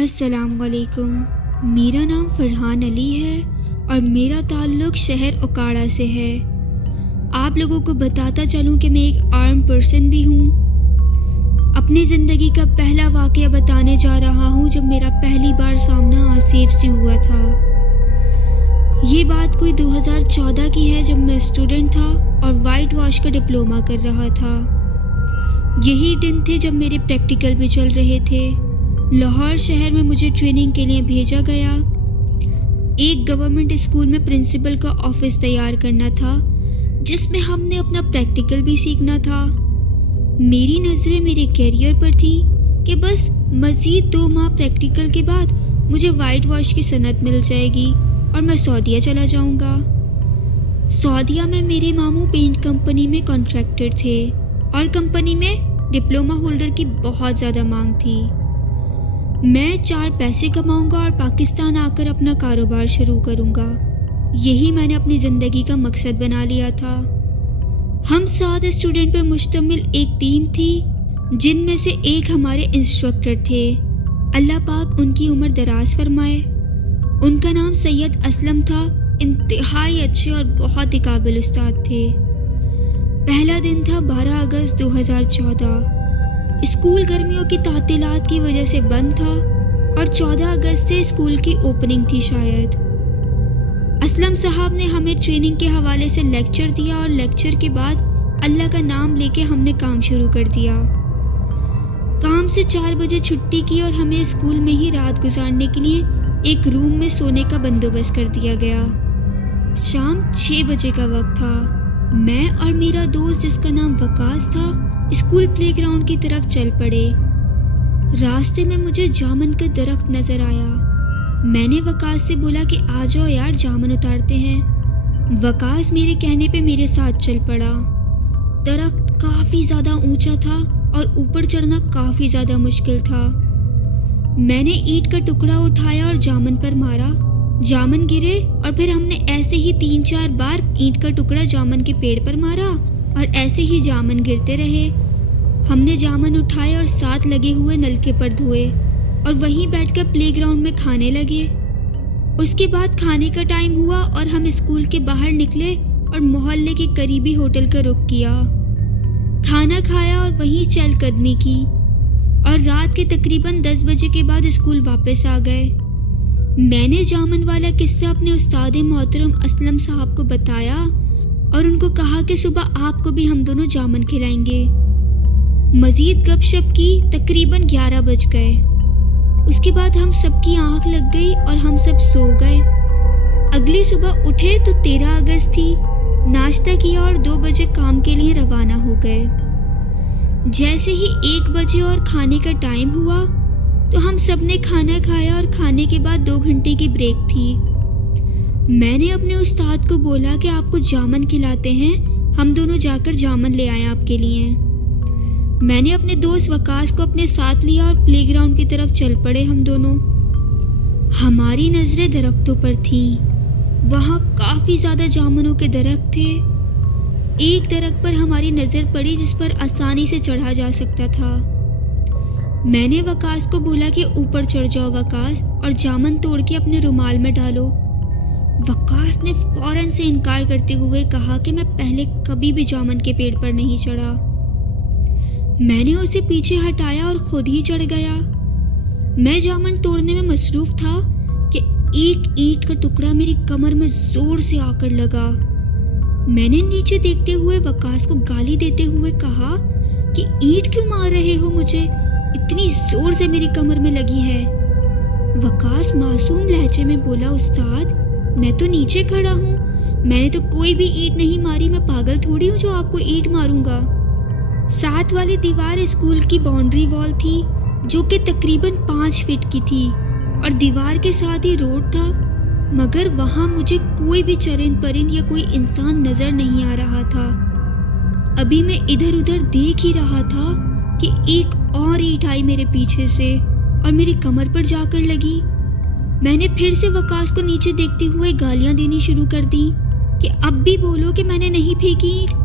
السلام علیکم، میرا نام فرحان علی ہے اور میرا تعلق شہر اکاڑا سے ہے۔ آپ لوگوں کو بتاتا چلوں کہ میں ایک آرم پرسن بھی ہوں۔ اپنی زندگی کا پہلا واقعہ بتانے جا رہا ہوں جب میرا پہلی بار سامنا آصف سے ہوا تھا۔ یہ بات کوئی 2014 کی ہے جب میں اسٹوڈنٹ تھا اور وائٹ واش کا ڈپلومہ کر رہا تھا۔ یہی دن تھے جب میرے پریکٹیکل بھی چل رہے تھے۔ لاہور شہر میں مجھے ٹریننگ کے لیے بھیجا گیا۔ ایک گورنمنٹ اسکول میں پرنسپل کا آفس تیار کرنا تھا جس میں ہم نے اپنا پریکٹیکل بھی سیکھنا تھا۔ میری نظریں میرے کیریئر پر تھیں کہ بس مزید 2 ماہ پریکٹیکل کے بعد مجھے وائٹ واش کی صنعت مل جائے گی اور میں سعودیہ چلا جاؤں گا۔ سعودیہ میں میرے ماموں پینٹ کمپنی میں کانٹریکٹر تھے اور کمپنی میں ڈپلومہ ہولڈر کی بہت زیادہ مانگ تھی۔ میں 4 پیسے کماؤں گا اور پاکستان آ کر اپنا کاروبار شروع کروں گا۔ یہی میں نے اپنی زندگی کا مقصد بنا لیا تھا۔ ہم 7 اسٹوڈنٹ پر مشتمل ایک ٹیم تھی جن میں سے ایک ہمارے انسٹرکٹر تھے، اللہ پاک ان کی عمر دراز فرمائے۔ ان کا نام سید اسلم تھا۔ انتہائی اچھے اور بہت ہی قابل استاد تھے۔ پہلا دن تھا 12 اگست 2014۔ اسکول گرمیوں کی تعطیلات کی وجہ سے بند تھا اور 14 اگست سے اسکول کی اوپننگ تھی شاید۔ اسلم صاحب نے ہمیں ٹریننگ کے حوالے سے لیکچر دیا اور لیکچر کے بعد اللہ کا نام لے کے ہم نے کام شروع کر دیا۔ کام سے 4 بجے چھٹی کی اور ہمیں اسکول میں ہی رات گزارنے کے لیے ایک روم میں سونے کا بندوبست کر دیا گیا۔ شام 6 بجے کا وقت تھا۔ میں اور میرا دوست جس کا نام وقاص تھا اسکول پلے گراؤنڈ کی طرف چل پڑے۔ راستے میں مجھے جامن کا درخت نظر آیا۔ میں نے وقاص سے بولا کہ آ جاؤ یار، جامن اتارتے ہیں۔ وقاص میرے کہنے پہ میرے ساتھ چل پڑا۔ درخت کافی زیادہ اونچا تھا اور اوپر چڑھنا کافی زیادہ مشکل تھا۔ میں نے اینٹ کا ٹکڑا اٹھایا اور جامن پر مارا۔ جامن گرے اور پھر ہم نے ایسے ہی 3-4 بار اینٹ کا ٹکڑا جامن کے پیڑ پر مارا اور ایسے ہی جامن گرتے رہے۔ ہم نے جامن اٹھائے اور ساتھ لگے ہوئے نلکے پر دھوئے اور وہیں بیٹھ کر پلے گراؤنڈ میں کھانے لگے۔ اس کے بعد کھانے کا ٹائم ہوا اور ہم اسکول کے باہر نکلے اور محلے کے قریبی ہوٹل کا رخ کیا۔ کھانا کھایا اور وہیں چہل قدمی کی اور رات کے تقریباً 10 بجے کے بعد اسکول واپس آ گئے۔ میں نے جامن والا قصہ اپنے استاد محترم اسلم صاحب کو بتایا اور ان کو کہا کہ صبح آپ کو بھی ہم دونوں جامن کھلائیں گے۔ مزید گپ شپ کی۔ تقریباً 11 بج گئے۔ اس کے بعد ہم سب کی آنکھ لگ گئی اور ہم سب سو گئے۔ اگلی صبح اٹھے تو 13 اگست تھی۔ ناشتہ کیا اور 2 بجے کام کے لیے روانہ ہو گئے۔ جیسے ہی 1 بجے اور کھانے کا ٹائم ہوا تو ہم سب نے کھانا کھایا اور کھانے کے بعد 2 گھنٹے کی بریک تھی۔ میں نے اپنے استاد کو بولا کہ آپ کو جامن کھلاتے ہیں، ہم دونوں جا کر جامن لے آئیں آپ کے لیے۔ میں نے اپنے دوست وقاص کو اپنے ساتھ لیا اور پلے گراؤنڈ کی طرف چل پڑے ہم دونوں۔ ہماری نظریں درختوں پر تھیں۔ وہاں کافی زیادہ جامنوں کے درخت تھے۔ ایک درخت پر ہماری نظر پڑی جس پر آسانی سے چڑھا جا سکتا تھا۔ میں نے وقاص کو بولا کہ اوپر چڑھ جاؤ وقاص اور جامن توڑ کے اپنے رومال میں ڈالو۔ وقاص نے فوراً سے انکار کرتے ہوئے کہا کہ میں پہلے کبھی بھی جامن کے پیڑ پر نہیں چڑھا۔ میں نے اسے پیچھے ہٹایا اور خود ہی چڑھ گیا۔ میں جامن توڑنے میں مصروف تھا کہ ایک اینٹ کا ٹکڑا میری کمر میں زور سے آ کر لگا۔ میں نے نیچے دیکھتے ہوئے وقاص کو گالی دیتے ہوئے کہا کہ اینٹ کیوں مار رہے ہو مجھے، اتنی زور سے میری کمر میں لگی ہے۔ وقاص معصوم لہجے میں بولا، استاد میں تو نیچے کھڑا ہوں، میں نے تو کوئی بھی اینٹ نہیں ماری، میں پاگل تھوڑی ہوں جو آپ کو اینٹ ماروں گا۔ ساتھ والی دیوار اسکول کی باؤنڈری وال تھی جو کہ تقریباً 5 فٹ کی تھی اور دیوار کے ساتھ ہی روڈ تھا، مگر وہاں مجھے کوئی بھی چرند پرند یا کوئی انسان نظر نہیں آ رہا تھا۔ ابھی میں ادھر ادھر دیکھ ہی رہا تھا کہ ایک اور اینٹ آئی میرے پیچھے سے اور میری کمر پر جا کر لگی۔ میں نے پھر سے وقاص کو نیچے دیکھتے ہوئے گالیاں دینی شروع کر دی کہ اب بھی بولو کہ میں نے نہیں پھینکی اینٹ۔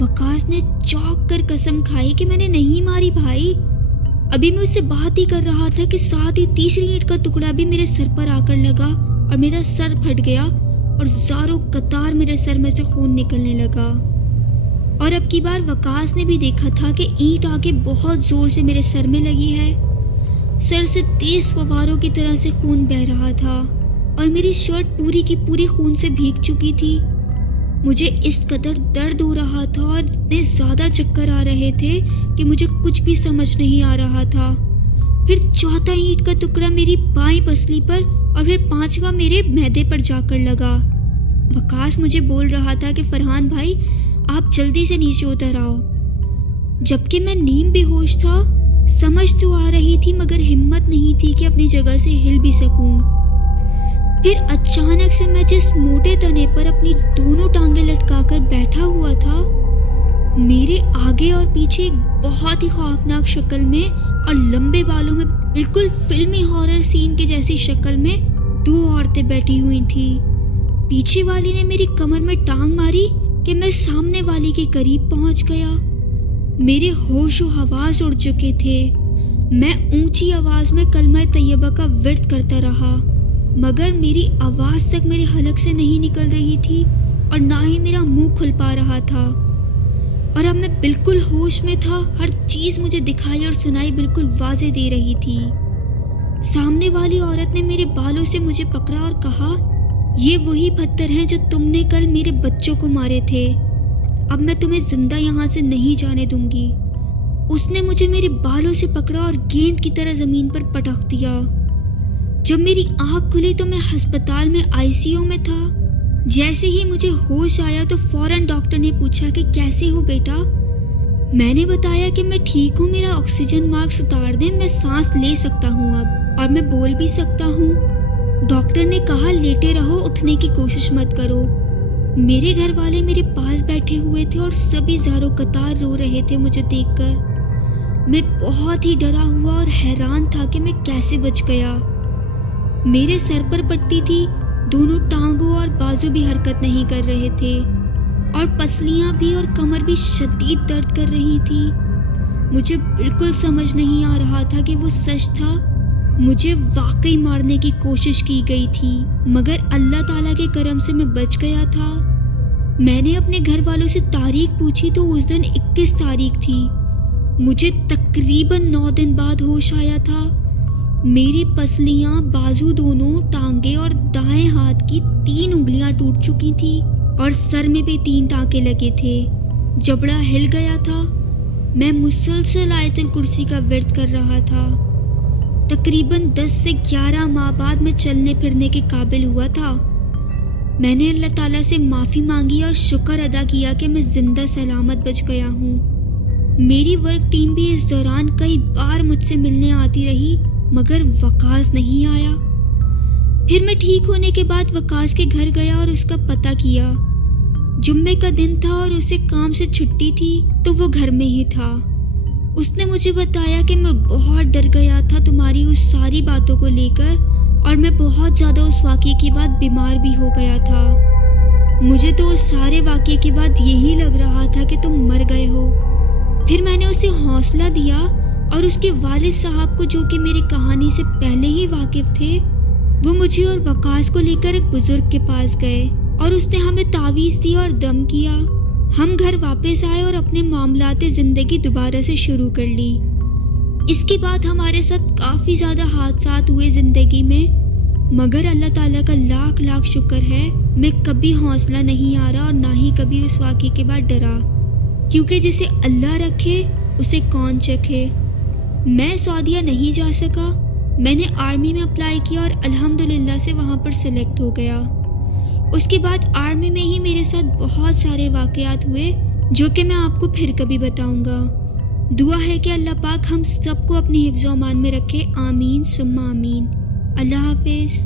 وقاص نے چونک کر قسم کھائی کہ میں نے نہیں ماری بھائی، ابھی میں اس سے بات ہی کر رہا تھا کہ ساتھ ہی تیسری اینٹ کا ٹکڑا بھی میرے سر پر آ کر لگا اور میرا سر پھٹ گیا اور زاروں قطار میرے سر میں سے خون نکلنے لگا۔ اور اب کی بار وقاص نے بھی دیکھا تھا کہ اینٹ آ کے بہت زور سے میرے سر میں لگی ہے۔ سر سے تیز فواروں کی طرح سے خون بہہ رہا تھا اور میری شرٹ پوری کی پوری خون سے بھیگ چکی تھی۔ مجھے اس قدر درد ہو رہا تھا اور اتنے زیادہ چکر آ رہے تھے کہ مجھے کچھ بھی سمجھ نہیں آ رہا تھا۔ پھر چوتھا اینٹ کا ٹکڑا میری بائیں پسلی پر اور پھر پانچواں میرے معدے پر جا کر لگا۔ وقاص مجھے بول رہا تھا کہ فرحان بھائی آپ جلدی سے نیچے اتر آؤ، جبکہ میں نیم بے ہوش تھا۔ سمجھ تو آ رہی تھی مگر ہمت نہیں تھی کہ اپنی جگہ سے ہل بھی سکوں۔ پھر اچانک سے میں جس موٹے تنے پر اپنی دونوں ٹانگیں لٹکا کر بیٹھا ہوا تھا، میرے آگے اور پیچھے ایک بہت ہی خوفناک شکل میں اور لمبے بالوں میں بالکل فلمی ہارر سین کے جیسی شکل میں دو عورتیں بیٹھی ہوئی تھیں۔ پیچھے والی نے میری کمر میں ٹانگ ماری کہ میں سامنے والی کے قریب پہنچ گیا۔ میرے ہوش و حواس اڑ چکے تھے۔ میں اونچی آواز میں کلمہ طیبہ کا ورد کرتا رہا مگر میری آواز تک میرے حلق سے نہیں نکل رہی تھی اور نہ ہی میرا منہ کھل پا رہا تھا۔ اور اب میں بالکل ہوش میں تھا، ہر چیز مجھے دکھائی اور سنائی بالکل واضح دے رہی تھی۔ سامنے والی عورت نے میرے بالوں سے مجھے پکڑا اور کہا، یہ وہی پتھر ہیں جو تم نے کل میرے بچوں کو مارے تھے، اب میں تمہیں زندہ یہاں سے نہیں جانے دوں گی۔ اس نے مجھے میرے بالوں سے پکڑا اور گیند کی طرح زمین پر پٹک دیا۔ جب میری آنکھ کھلی تو میں ہسپتال میں ICU میں تھا۔ جیسے ہی مجھے ہوش آیا تو فوراً ڈاکٹر نے پوچھا کہ کیسے ہو بیٹا؟ میں نے بتایا کہ میں ٹھیک ہوں، میرا آکسیجن ماسک اتار دیں، میں سانس لے سکتا ہوں اب اور میں بول بھی سکتا ہوں۔ ڈاکٹر نے کہا لیٹے رہو، اٹھنے کی کوشش مت کرو۔ میرے گھر والے میرے پاس بیٹھے ہوئے تھے اور سبھی زاروں قطار رو رہے تھے مجھے دیکھ کر۔ میں بہت ہی ڈرا ہوا اور حیران تھا کہ میں کیسے بچ گیا۔ میرے سر پر پٹی تھی، دونوں ٹانگوں اور بازو بھی حرکت نہیں کر رہے تھے اور پسلیاں بھی اور کمر بھی شدید درد کر رہی تھی۔ مجھے بالکل سمجھ نہیں آ رہا تھا کہ وہ سچ تھا، مجھے واقعی مارنے کی کوشش کی گئی تھی مگر اللہ تعالیٰ کے کرم سے میں بچ گیا تھا۔ میں نے اپنے گھر والوں سے تاریخ پوچھی تو اس دن 21 تاریخ تھی۔ مجھے تقریباً 9 دن بعد ہوش آیا تھا۔ میری پسلیاں، بازو دونوں، ٹانگیں اور دائیں ہاتھ کی 3 انگلیاں ٹوٹ چکی تھیں اور سر میں بھی 3 ٹانکے لگے تھے۔ جبڑا ہل گیا تھا۔ میں مسلسل آیت الکرسی کا ورد کر رہا تھا۔ تقریباً 10 سے 11 ماہ بعد میں چلنے پھرنے کے قابل ہوا تھا۔ میں نے اللہ تعالیٰ سے معافی مانگی اور شکر ادا کیا کہ میں زندہ سلامت بچ گیا ہوں۔ میری ورک ٹیم بھی اس دوران کئی بار مجھ سے ملنے آتی رہی مگر وقاص نہیں آیا۔ پھر میں ٹھیک ہونے کے بعد وقاص کے گھر گیا اور اس کا پتہ کیا۔ جمعے کا دن تھا اور اسے کام سے چھٹی تھی تو وہ گھر میں ہی تھا۔ اس نے مجھے بتایا کہ میں بہت ڈر گیا تھا تمہاری اس ساری باتوں کو لے کر اور میں بہت زیادہ اس واقعے کے بعد بیمار بھی ہو گیا تھا۔ مجھے تو اس سارے واقعے کے بعد یہی لگ رہا تھا کہ تم مر گئے ہو۔ پھر میں نے اسے حوصلہ دیا اور اس کے والد صاحب کو، جو کہ میری کہانی سے پہلے ہی واقف تھے، وہ مجھے اور وقاص کو لے کر ایک بزرگ کے پاس گئے اور اس نے ہمیں تعویذ دی اور دم کیا۔ ہم گھر واپس آئے اور اپنے معاملات زندگی دوبارہ سے شروع کر لی۔ اس کے بعد ہمارے ساتھ کافی زیادہ حادثات ہوئے زندگی میں مگر اللہ تعالیٰ کا لاکھ لاکھ شکر ہے میں کبھی حوصلہ نہیں ہارا اور نہ ہی کبھی اس واقعے کے بعد ڈرا، کیونکہ جسے اللہ رکھے اسے کون چکھے۔ میں سعودیہ نہیں جا سکا، میں نے آرمی میں اپلائی کیا اور الحمدللہ سے وہاں پر سلیکٹ ہو گیا۔ اس کے بعد آرمی میں ہی میرے ساتھ بہت سارے واقعات ہوئے جو کہ میں آپ کو پھر کبھی بتاؤں گا۔ دعا ہے کہ اللہ پاک ہم سب کو اپنی حفظ و امان میں رکھے، آمین ثم آمین۔ اللہ حافظ۔